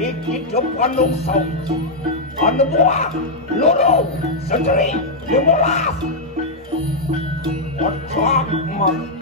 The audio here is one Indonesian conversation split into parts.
Gigit depan saut, anu buah, loro, sendiri, 15. Ocak mas.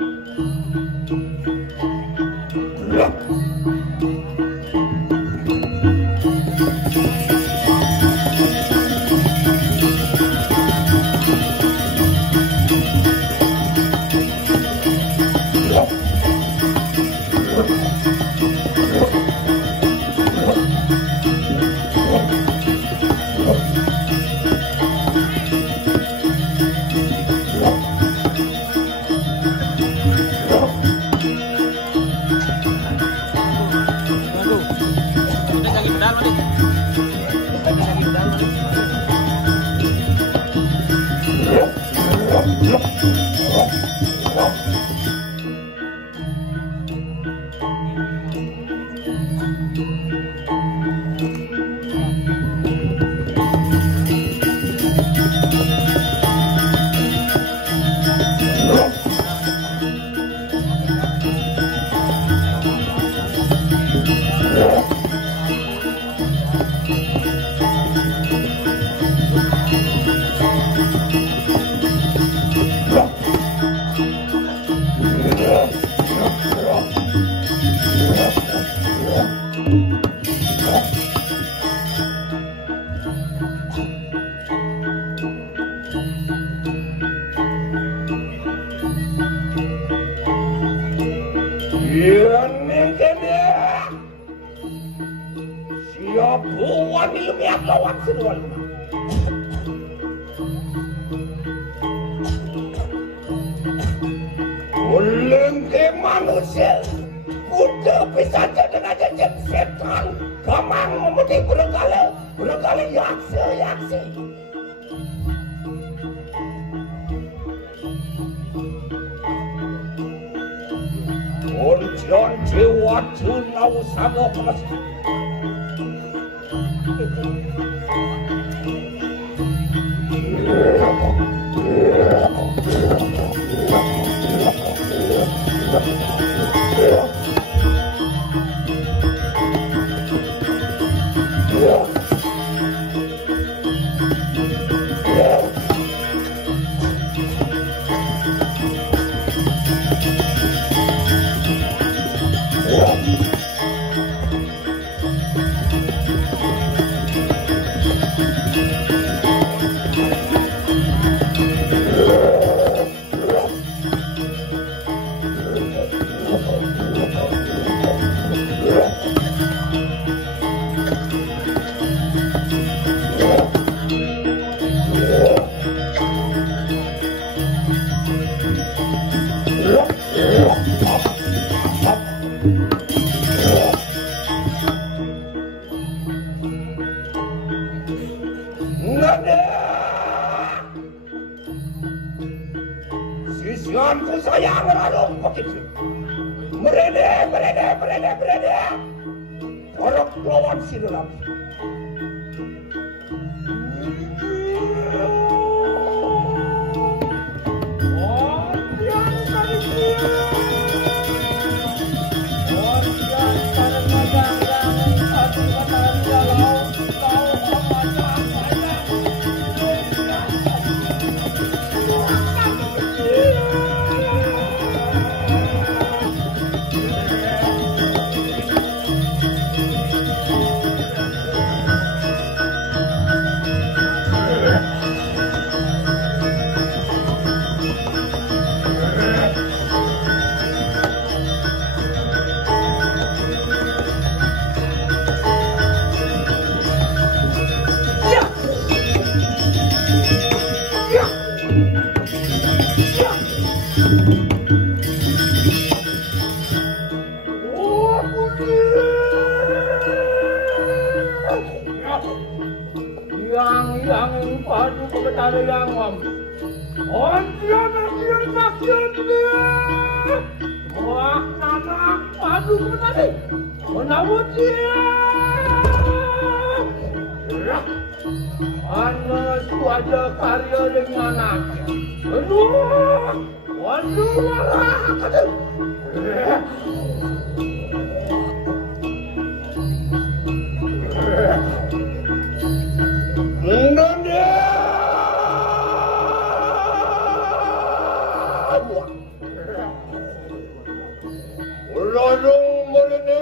manusia udah bisa dengan jejak setan kamang memutih berkali yaksi Unjon jiwa tunau sama kemas sisianku sayang beralung begitu merede orang lawan silulam yang padu kebetulan yang om. Ondian dia. Wah, anak padu kebetulan. Menabut dia. Anak itu ada karya dengan anaknya. Waduh, marah.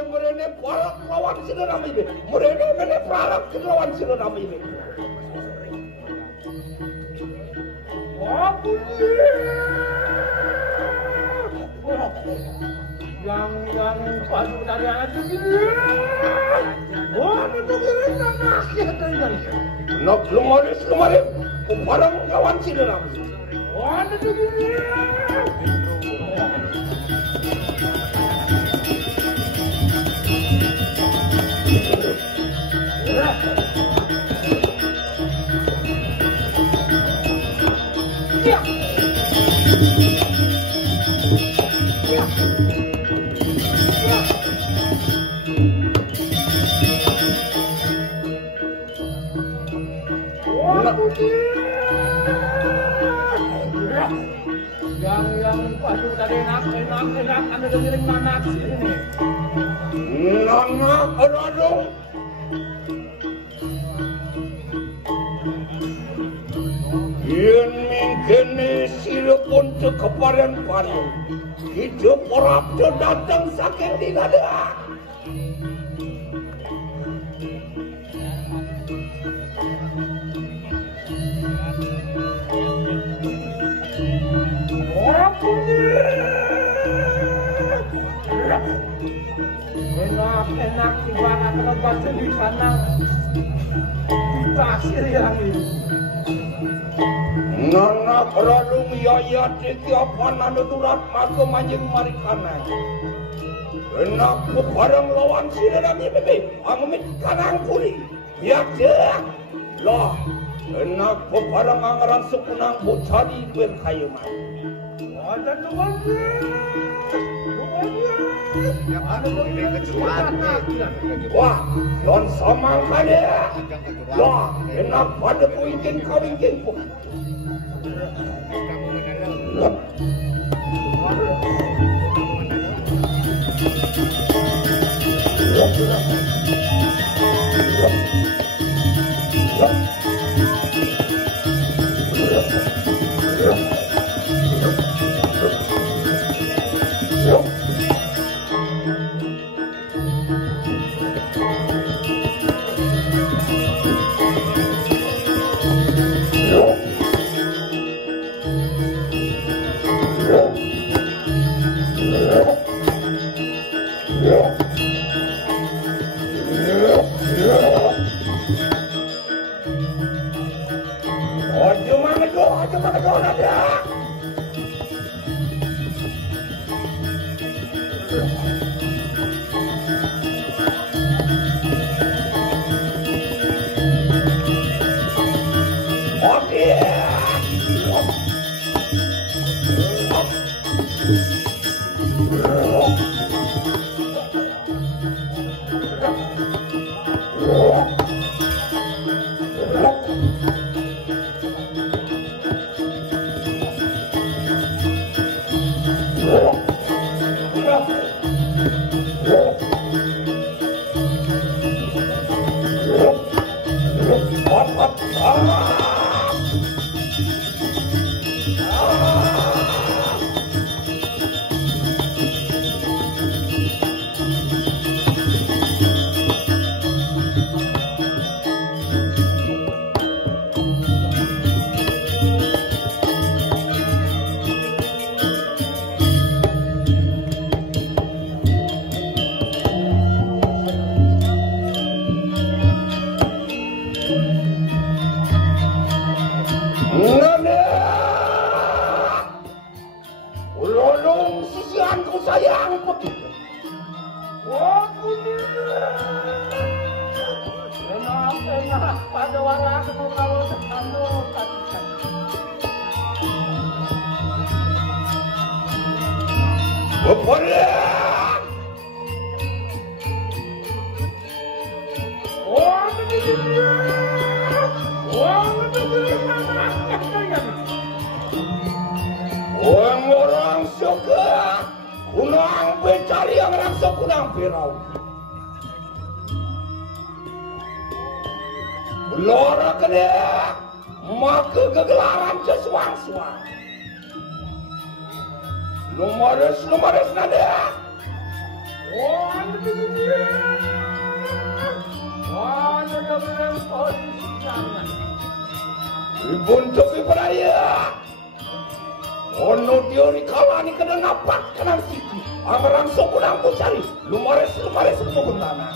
Merene parak lawan sinenam ini. Merene parak lawan sinenam ini. Yang padu dari anak itu. Oh, betul anak. Nak kemarin, kuparang lawan sinenam. Oh, betul. Yang padu tadi enak anda dengerin nanak ini. Nanak aduh. Yen mingkene sila pun keparan-paran. Hidup orang datang saking dinada. Enak gimana kalau baca di sana pasir yang ini. Nana keralung yaya tiapan anu turat maka manjing marikana. Enak ku bareng lawan sinenam ini amit kanang kuri. Ya deh. Loh, enak ku bareng angaran sepunang bocari duel kayu man. Ada tuannya. Yang ada kejuan wah, yon somang kaya. Loh, enak pada kuingin kawingin pun. pada wala kalau kamu katakan. Bepolah. Orang suka kunang becari yang rasa kunang pirau. Lora kena maka kegelaran sesuang-suang. Numaris nada. Buntuk ibraya. Ono teori kalani kena napak kena siki. Amaran sokunang ku cari. Lumares pugundana.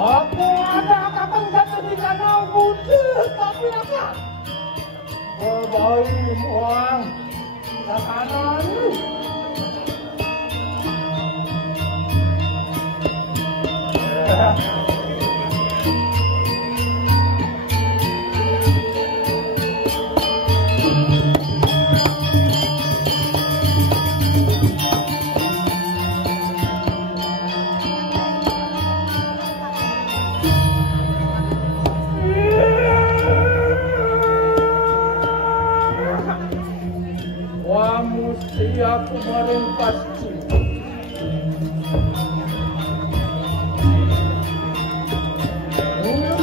Aku ada kapan kata di sana putih tapi apa? Berbaik muang takanan. Aku kemarin pasti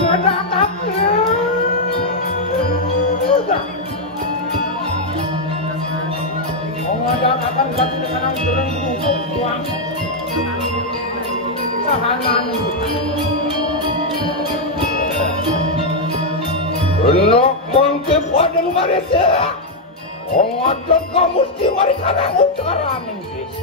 ada kakaknya ada kapan kaki dengan turun bungkuk uang tahanan enak mangke pada lumarese. Ada kamu mesti mari karang utara Inggris.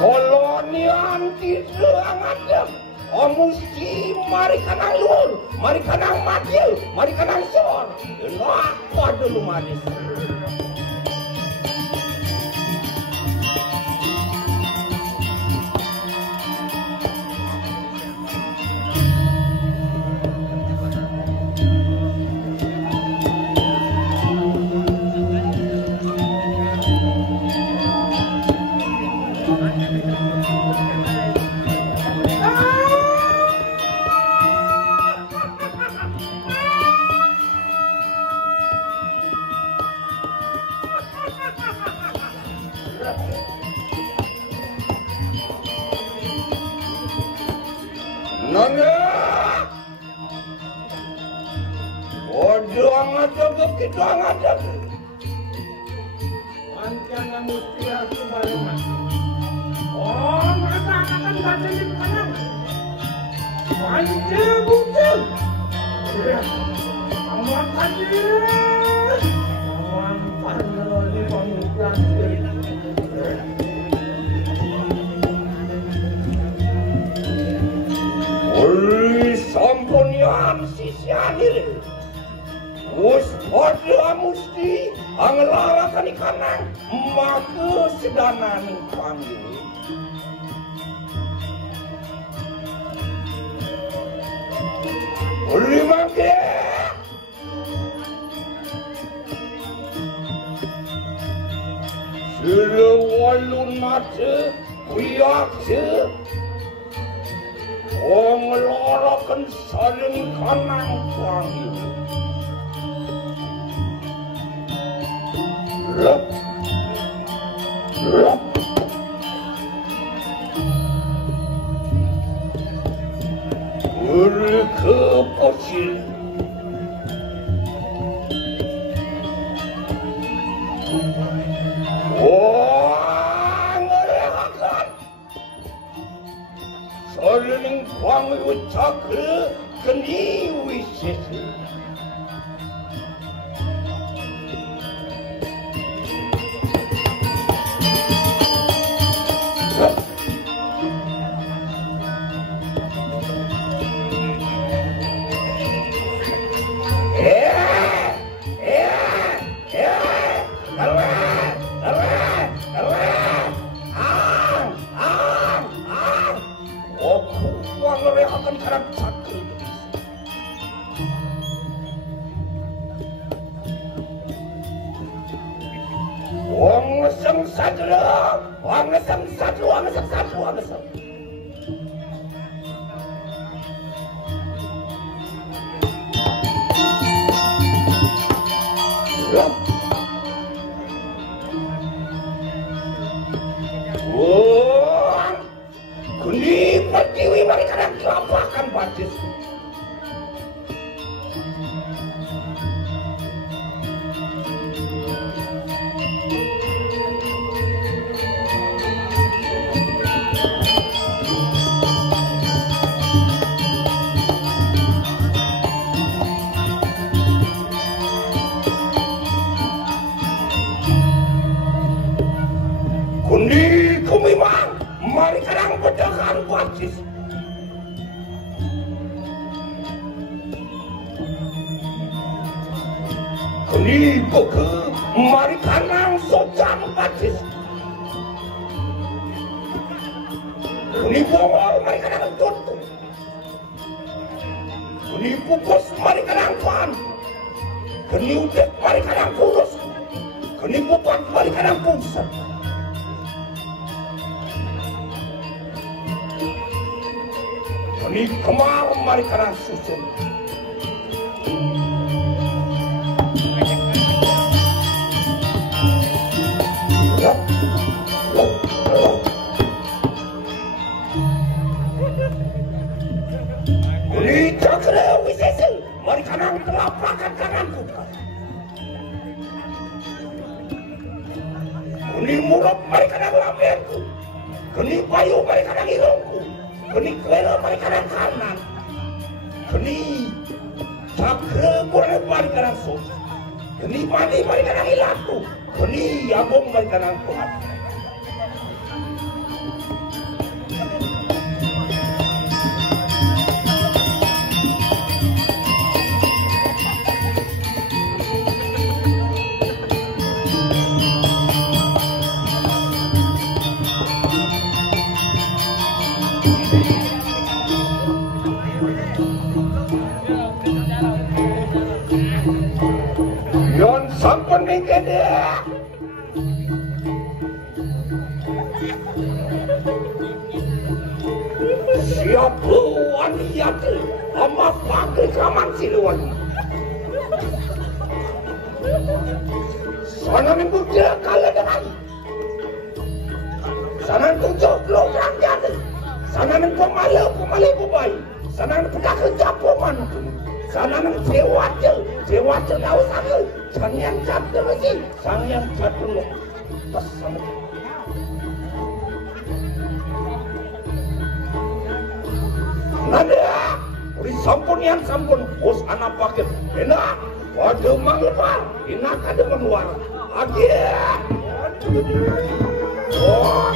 Koloni anti serangan mesti mari kanang lur, mari kanang mati, mari kanang sor. Enak pada lu mari. Nona. Doang aja begitu aja. Anjana mutiara sembarangan. Oh, mereka akan baca di kanan. Anjir bukan. Amat aja. Amat di panggilan. Oi, sampunian sisianir. Wus pada musti angelarakan ikanang maka sedanan panggil. Uli mangke. Selewalun mata kuyak se. Angelarakan saling ikanang panggil. Lep. Mereka pocil. Wah, ngerehakan. Saling panggil cakra keni wisese. Kuni pertiwi mereka nak lapakan batis. Kundi kumimang mari kadang pedagang batis. Kundi buku mari kadang sojam batis. Kundi bongol mari kadang tutup. Kundi pupus mari kadang pan. Kundi udah mari kadang kurus. Kundi pupat mari kadang pusat. Ini kemar mari karang susun. Ini cakra wisese mari karang telapakan karangku. Ini mulut mari karang lamberku. Ini payu mari karang irungku. Keni kuela mereka dan kanan, keni cakra boleh mereka dan sos, keni mani mereka dan hilatu, keni abong mereka dan Tuhan. Yon sampun mikir siapa wanita ama pakai kaman siluan sana minggu dia kalah dengan sana tujuh program jadi sana minggu pemalu bubai Sanang pedak kecapungan. Sanang sewat tahu sana. Sang yang jatuh lagi. Sang yang jatuh. Pesan. Nada. Uri sampun. Bos anak paket. Enak. Waduh mang lepar. Enak ada menluar. Akhir. Oh.